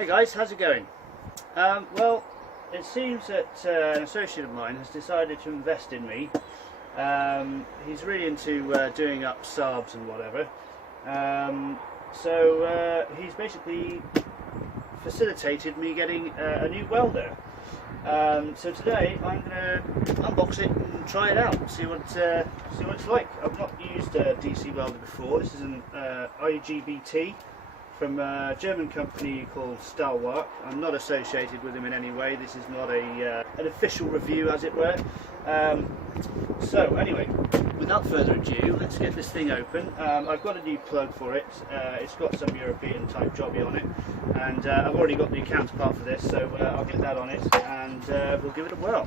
Hey guys, how's it going? Well, it seems that an associate of mine has decided to invest in me. He's really into doing up Saabs and whatever. So he's basically facilitated me getting a new welder. So today I'm going to unbox it and try it out, see what it's like. I've not used a DC welder before. This is an IGBT from a German company called Stahlwerk. I'm not associated with them in any way. This is not an official review, as it were. So anyway, without further ado, let's get this thing open. I've got a new plug for it. It's got some European type jobby on it, and I've already got the counterpart for this, so I'll get that on it and we'll give it a whirl.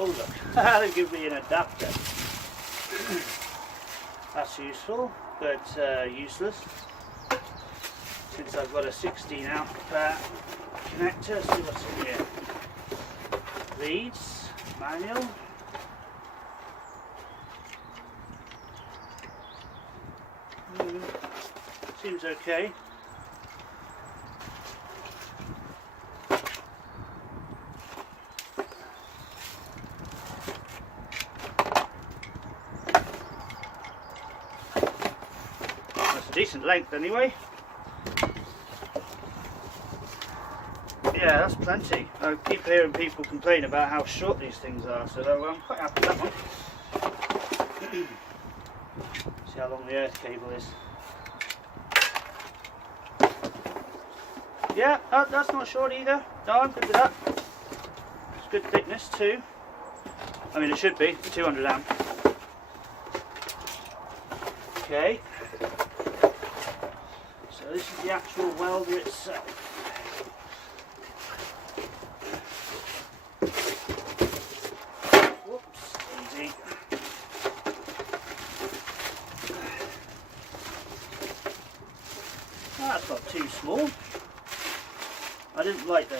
Oh look, they've given me an adapter. That's useful, but useless, since I've got a 16 amp connector. Let's see what's in here. Vids, manual. Seems okay. Decent length anyway. Yeah, that's plenty. I keep hearing people complain about how short these things are, so I'm quite happy with that one. See how long the earth cable is. Yeah, that's not short either. No, I'm good with that. It's good thickness too. I mean, it should be 200 amp. Okay. So this is the actual welder itself. Whoops, easy. That's not too small. I didn't like the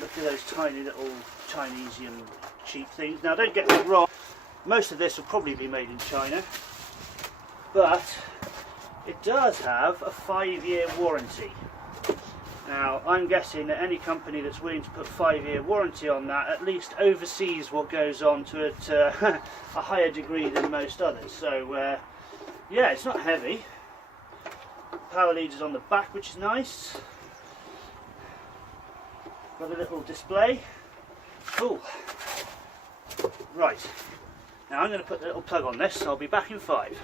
look at those tiny little Chinesian cheap things. Now don't get me wrong, most of this will probably be made in China, but it does have a 5-year warranty. Now I'm guessing that any company that's willing to put 5-year warranty on that at least oversees what goes on to it a higher degree than most others. So yeah, it's not heavy. Power lead is on the back, which is nice. Got a little display. Cool. Right, now I'm going to put the little plug on this, so I'll be back in 5.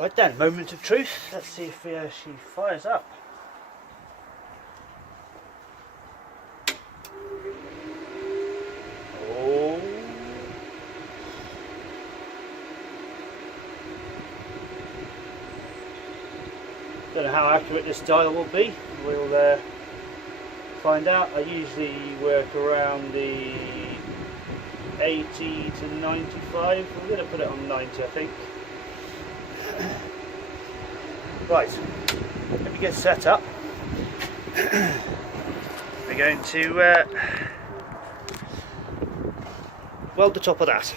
Right then, moment of truth. Let's see if she fires up. Oh. Don't know how accurate this dial will be. We'll find out. I usually work around the 80 to 95. I'm going to put it on 90, I think. Right, let me get set up. We're going to weld the top of that.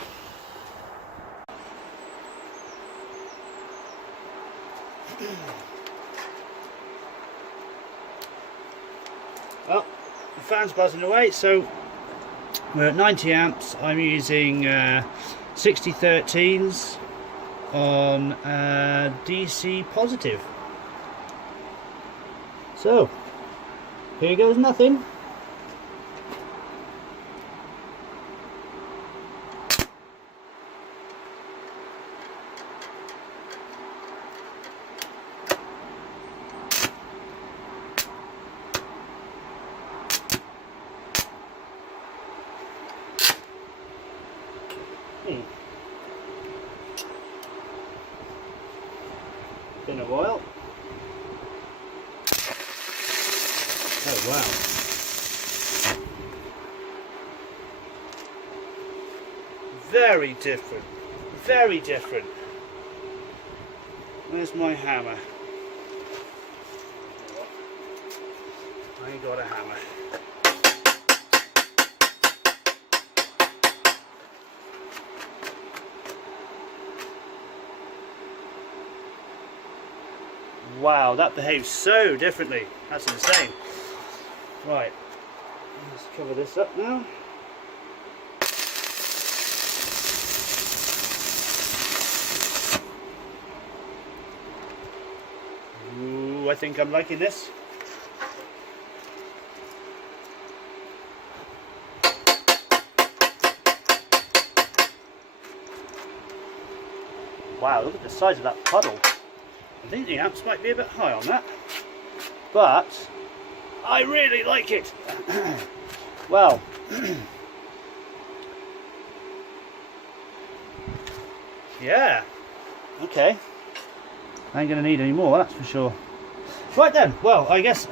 Well, the fan's buzzing away, so we're at 90 amps. I'm using 6013s on DC positive. So here goes nothing. very different. Very different. Where's my hammer? I ain't got a hammer. Wow, that behaves so differently. That's insane. Right, let's cover this up now. Ooh, I think I'm liking this. Wow, look at the size of that puddle. I think the amps might be a bit high on that, but I really like it. Well, yeah, okay. I ain't going to need any more, that's for sure. Right then, well, I guess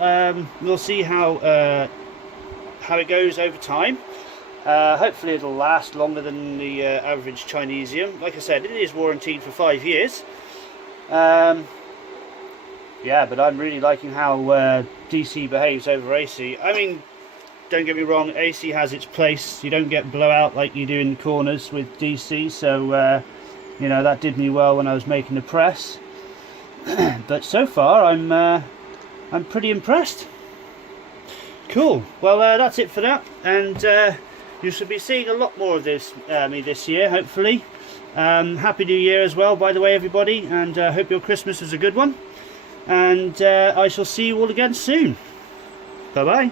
we'll see how it goes over time. Hopefully it'll last longer than the average Chinesium. Like I said, it is warranted for 5 years. Yeah, but I'm really liking how DC behaves over AC. I mean, don't get me wrong, AC has its place. You don't get blowout like you do in the corners with DC, so you know, that did me well when I was making the press. But so far I'm pretty impressed. Cool. Well, that's it for that, and you should be seeing a lot more of this me this year, hopefully. Happy New Year as well, by the way, everybody, and hope your Christmas was a good one. And I shall see you all again soon. Bye bye.